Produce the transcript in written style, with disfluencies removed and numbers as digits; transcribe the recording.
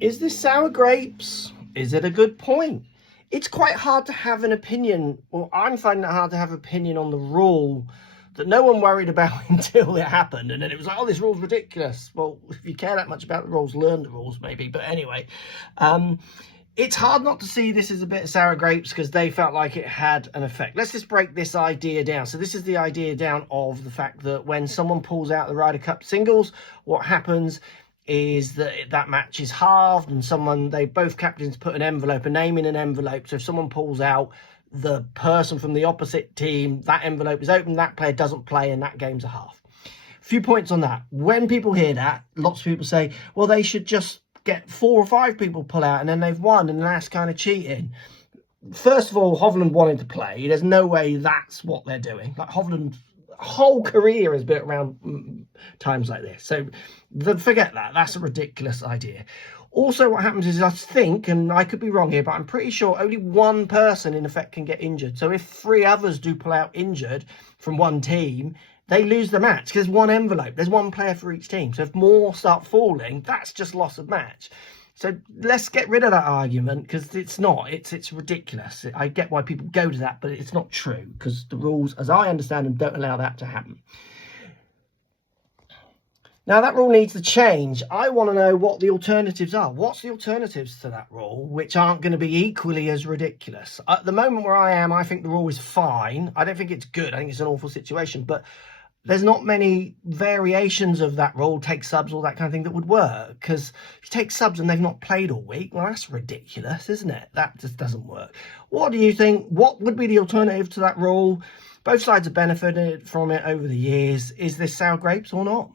Is this sour grapes? Is it a good point? It's quite hard to have an opinion, or I'm finding it hard to have an opinion on the rule that no one worried about until it happened. And then it was like, oh, this rule's ridiculous. Well, if you care that much about the rules, learn the rules maybe. But anyway, it's hard not to see this as a bit of sour grapes because they felt like it had an effect. Let's just break this idea down. So this is the idea down of the fact that when someone pulls out the Ryder Cup singles, what happens is that match is halved, and both captains put a name in an envelope. So if someone pulls out, the person from the opposite team, that envelope is open, that player doesn't play, and that game's a half. Few points on that. When people hear that, lots of people say, well, they should just get 4 or 5 people pull out and then they've won, and that's kind of cheating. First of all, Hovland wanted to play. There's no way that's what they're doing. Like, Hovland's whole career has been around times like this. So forget that. That's a ridiculous idea. Also, what happens is, I think, and I could be wrong here, but I'm pretty sure only one person in effect can get injured. So if 3 others do pull out injured from one team, they lose the match because there's one envelope. There's one player for each team. So if more start falling, that's just loss of match. So let's get rid of that argument, because it's not. It's ridiculous. I get why people go to that, but it's not true, because the rules, as I understand them, don't allow that to happen. Now, that rule needs to change. I want to know what the alternatives are. What's the alternatives to that rule, which aren't going to be equally as ridiculous? At the moment where I am, I think the rule is fine. I don't think it's good. I think it's an awful situation, but there's not many variations of that rule, take subs, all that kind of thing, that would work. Because if you take subs and they've not played all week, well, that's ridiculous, isn't it? That just doesn't work. What do you think? What would be the alternative to that rule? Both sides have benefited from it over the years. Is this sour grapes or not?